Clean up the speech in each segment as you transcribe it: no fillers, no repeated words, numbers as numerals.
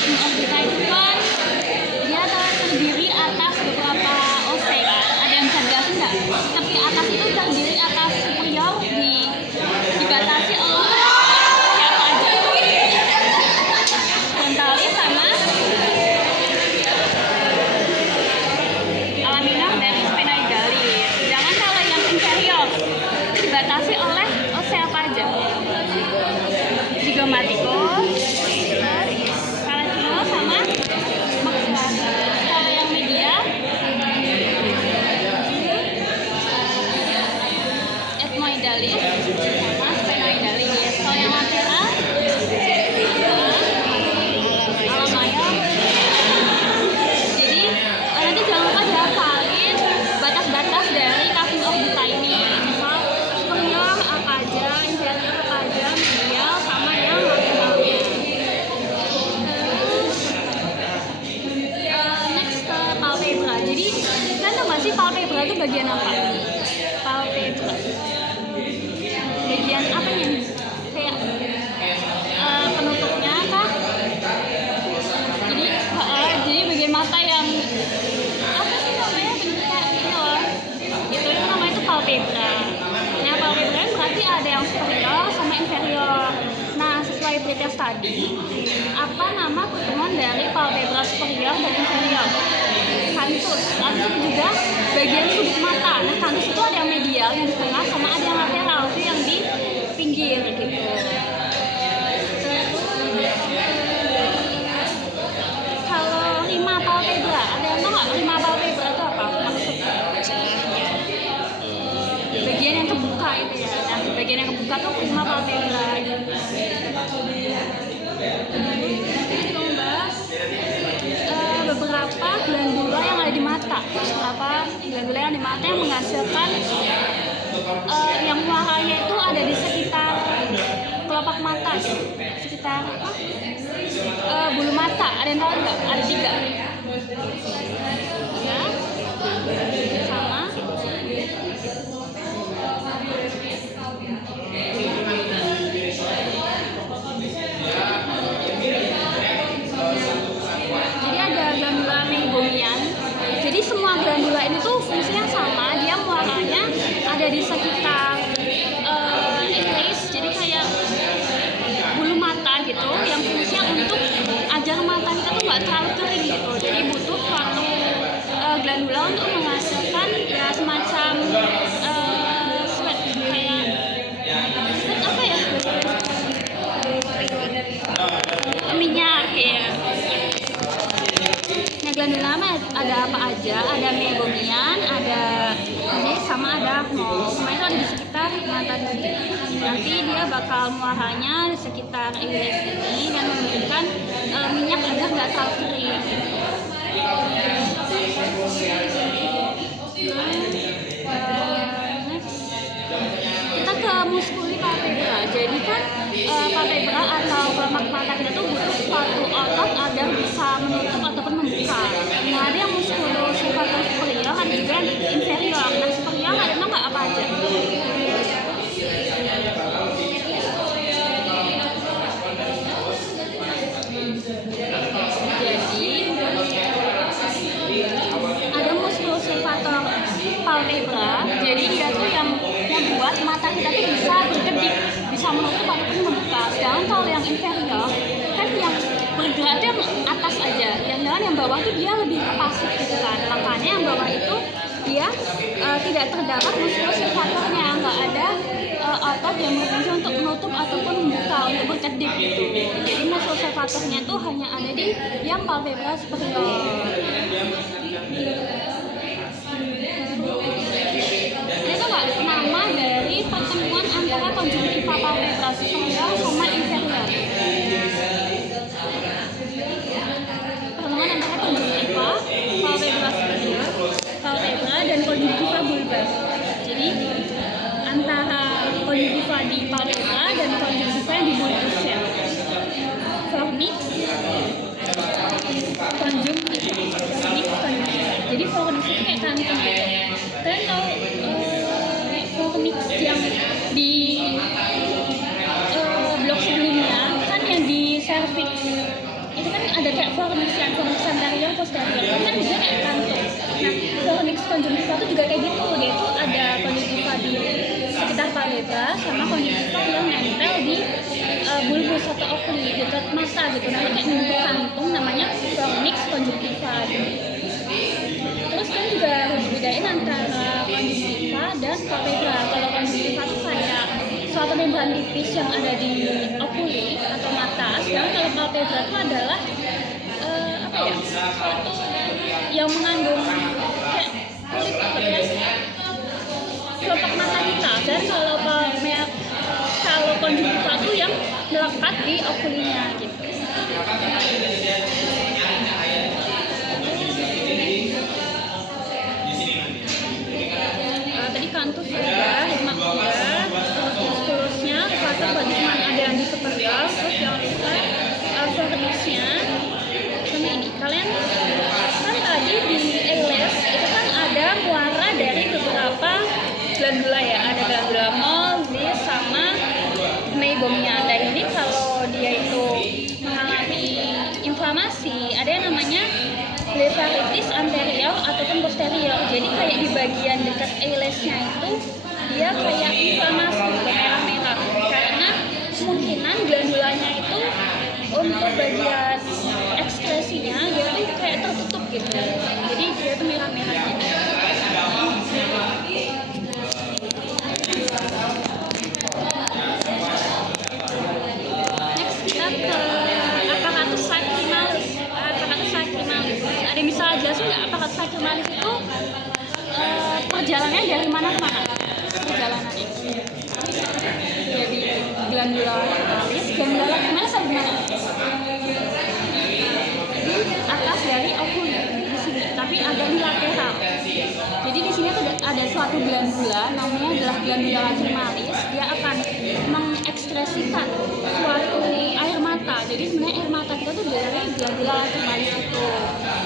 kafum orbita itu kan dia terdiri atas beberapa OC kan. Ada yang bisa dijelasin nggak? Tapi atas itu terdiri atas superior dibatasi oleh siapa aja? Frontalis sama alaminar dari sphenoidalis. Sedangkan kalau yang inferior itu dibatasi oleh OC apa aja? Zygomaticus, palatino sama maxillaris. Kalau yang media ethmoidalis sama sphenoidalis. Kalau yang lateral alamayor. Jadi nanti jangan lupa dihafalin batas-batas dari kafum orbita ini. Misal superior apa aja, inferior apa aja, medial sama yang lateralnya. Next ke palpebra. Jadi kan tau gak sih palpebra itu bagian apa? Palpebra bagian apanya nih? Kayak penutupnya kah? Jadi bagian mata yang apa sih namanya, bentuknya ini loh, itu namanya itu palpebra. Nah palpebra berarti ada yang superior sama inferior. Nah sesuai pretest tadi, apa nama pertemuan dari palpebra superior dan inferior? Canthus. Canthus itu juga bagian sudut mata. Nah canthus itu ada yang medial yang di tengah sama ada yang lateral itu yang di pinggir gitu. Kalau rima palpebra, ada yang tahu nggak rima palpebra itu apa maksudnya? Bagian yang kebuka itu ya. Nah bagian yang kebuka tuh rima palpebra. Kita membahas beberapa glandula yang ada di mata. Beberapa glandula yang di mata yang menghasilkan yang muaranya itu ada di sekitar kelopak mata, sekitar bulu mata. Ada yang tahu nggak? Ada 3 ya, sama jadi ada glandula meibomian. Jadi semua glandula ini tuh fungsinya sama, dia muaranya ada di sekitar iris, jadi kayak bulu mata gitu, yang fungsinya untuk agar mata kita tuh nggak terlalu kering gitu. Jadi butuh suatu glandula untuk menghasilkan ya semacam sweat, kayak sweat apa ya, minyak ya. Nah glandula ada apa aja? Ada meibomian, ada ini sama ada mol. Semua itu ada di sekitar mata di sini. Nanti dia bakal muaranya di sekitar iris ini dan memberikan minyak agar nggak terlalu kering. Next kita ke muskuli palpebra. Jadi kan palpebra atau kelopak mata kita tuh butuh suatu otot agar bisa menutup ataupun membuka. Nah ada yang musculus levator superior, ada juga yang inferior. Nah superior ada nggak apa aja? Jadi ada musculus levator palpebra. Jadi dia tuh yang membuat mata kita tuh bisa berkedip, bisa menutup ataupun membuka. Sedangkan kalau yang inferior kan yang bergerak itu yang atas aja, yang bawah tuh dia lebih pasif gitu kan. Makanya yang bawah itu dia tidak terdapat musculus levatornya, nggak ada otot yang berfungsi untuk menutup ataupun membuka, untuk berkedip gitu. Jadi musculus levatornya tuh hanya ada di yang palpebra superior. Itu nggak nama dari pertemuan antara konjungtiva palpebra superior sama inferior? Pertemuan antara konjungtiva palpebra superior, palpebra dan konjungtiva bulbar. Jadi antara konjungtiva di palpebra dan konjungtiva yang di bulbus ya. Fornix konjungtiva. Jadi fornix ada kayak fornix anterior posterior kan dia kayak kantung. Nah fornix conjunctiva itu juga kayak gitu, dia itu ada conjunctiva di sekitar palebra sama conjunctiva yang nempel di bulbus atau oculi dekat mata gitu, nanti kayak bentuk kantung namanya fornix conjunctiva gitu. Terus kan juga harus bedain antara conjunctiva dan palpebra. Kalau conjunctiva itu kayak suatu membran tipis yang ada di oculi atau mata, sedangkan kalau palpebra itu adalah suatu yang mengandung kayak kulit kelopak mata kita. Dan kalau conjunctiva itu yang melekat di okulinya gitu. Tadi kantus udah, hikmak udah, terus-terusnya refraktor berarti cuma ada yang di superior, terus jangan lupa fornixnya sama ini. Kalian kan tadi di Ailes itu kan ada muara dari beberapa glandula ya, ada glandula Moll's sama Meibomian. Dan ini kalau dia itu mengalami inflamasi, ada yang namanya blepharitis anterior ataupun posterior. Jadi kayak di bagian dekat Ailesnya itu dia kayak inflamasi, merah-merah, karena kemungkinan glandulanya itu untuk bagian ekskresinya dia tuh kayak tertutup gitu, jadi dia tuh merah-merah gitu. Next kita ke apparatus lacrimalis. Ada yang bisa jelasin nggak apparatus lacrimalis itu perjalanannya dari mana ke mana? Perjalanannya jadi glandula lacrimalis ada di mana? Di atas dari oculi di sini, tapi ada di lateral. Jadi di sini ada suatu glandula namanya adalah glandula lacrimalis. Dia akan mengekspresikan suatu air mata. Jadi sebenarnya air mata kita tuh dari glandula lacrimalis itu.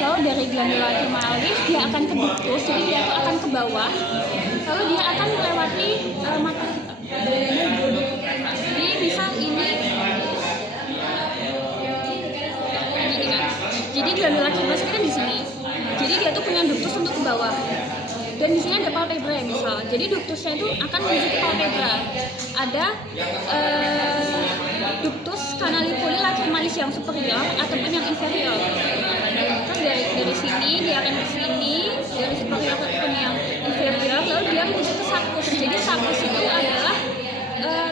Kalau dari glandula lacrimalis dia akan ke ductus, jadi dia tuh akan ke bawah. Lalu dia akan melewati mata kita. Jadi misal ini kan. Jadi glandula lacrimalis ini kan di sini. Jadi dia tuh punya ductus untuk ke bawah. Dan di sini ada palpebra ya misal. Jadi ductusnya itu akan menuju ke palpebra. Ada ductus canalipuli lacrimalis yang superior ataupun yang inferior. Terus dari sini dia akan ke sini, dari superior ataupun yang inferior, lalu dia menuju ke sulcus. Jadi sulcus itu adalah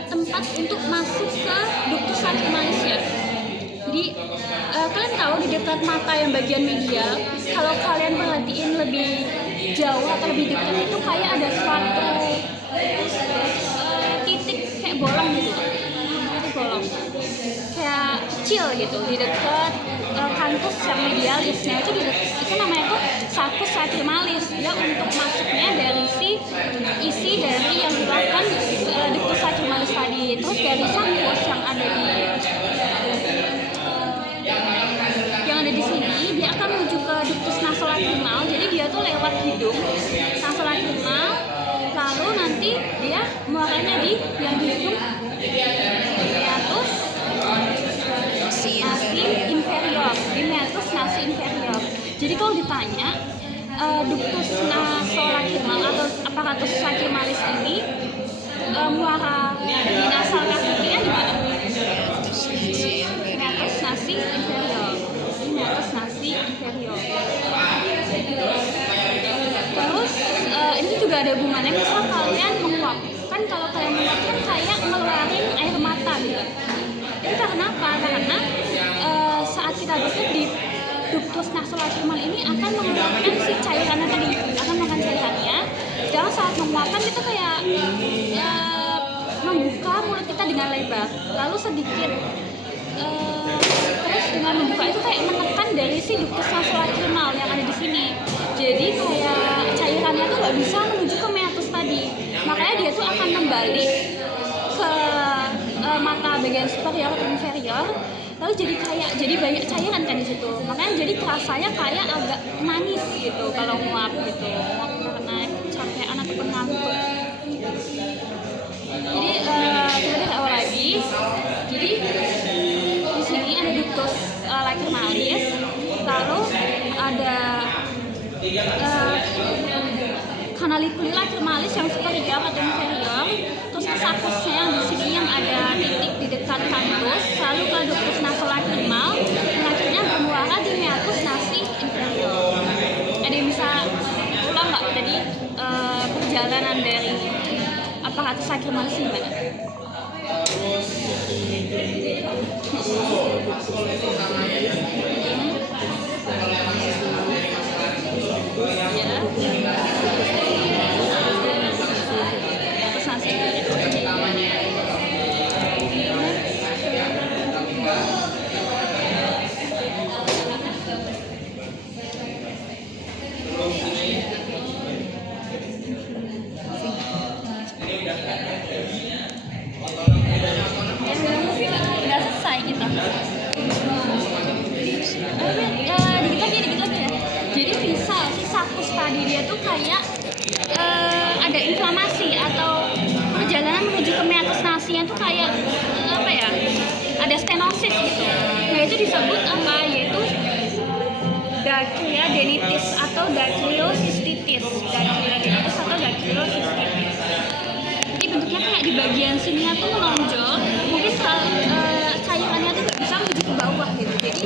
tempat untuk masuk ke ductus lacrimalis ya. Jadi kalian tahu di dekat mata yang bagian medial, kalau kalian perhatiin lebih jauh atau lebih dekat itu kayak ada suatu titik kayak bolong gitu, titik bolong kayak kecil gitu di dekat kantus yang medialisnya itu namanya tuh sulcus lacrimalis. Dia untuk masuknya dari isi dari yang dilakukan ductus lacrimalis tadi. Terus dari sulcus yang ada di sini dia akan menuju ke ductus nasolacrimal. Jadi dia tuh lewat hidung nasolacrimal, lalu nanti dia muaranya di yang di hidung meatus nasi inferior, di meatus nasi inferior. Jadi kalau ditanya ductus nasolacrimal atau apparatus lacrimalis ini muara di nasal kakinya di mana? Meatus nasi inferior. Meatus nasi inferior. Terus ini juga ada hubungannya, misal kalian menguap, kan kalau kalian menguap kan kayak ngeluarin air mata gitu. Itu karena apa? Karena saat kita duduk di ductus nasolacrimal ini akan mengeluarkan si cairannya tadi, akan makan cairannya. Jangan saat menguapkan kita kayak membuka mulut kita dengan lebar, lalu sedikit terus dengan membuka itu kayak menekan dari si ductus nasolacrimal yang ada di sini. Jadi kayak cairannya tuh nggak bisa menuju ke meatus tadi, makanya dia tuh akan membalik ke mata bagian superior atau inferior, lalu jadi banyak cairan kan di situ. Makanya jadi terasanya kayak agak manis gitu kalau nguap gitu, nguap karena capean ataupun ngantuk. Jadi kita dari awal lagi. Jadi di sini ada ductus lacrimalis. lalu ada canaliculi lacrimalis yang superior atau inferior, terus sakusnya yang di sini yang ada titik di dekat kantus, lalu ke ductus nasolacrimal, dan akhirnya bermuara di meatus nasi inferior. Ada yang bisa ulang nggak tadi perjalanan dari aparatus lacrimalis gimana? Udah selesai kita. Dikit lagi ya. Jadi bisa si sakus tadi dia tuh kayak ada inflamasi atau perjalanan menuju ke meatus nasinya tuh kayak apa ya? Ada stenosis gitu. Nah itu disebut apa? Yaitu dacryadenitis atau dacryocystitis. Dacryadenitis atau dacryocystitis. Jadi bentuknya kayak di bagian sininya tuh menonjol, mungkin cairannya tuh nggak bisa menuju ke bawah gitu. Jadi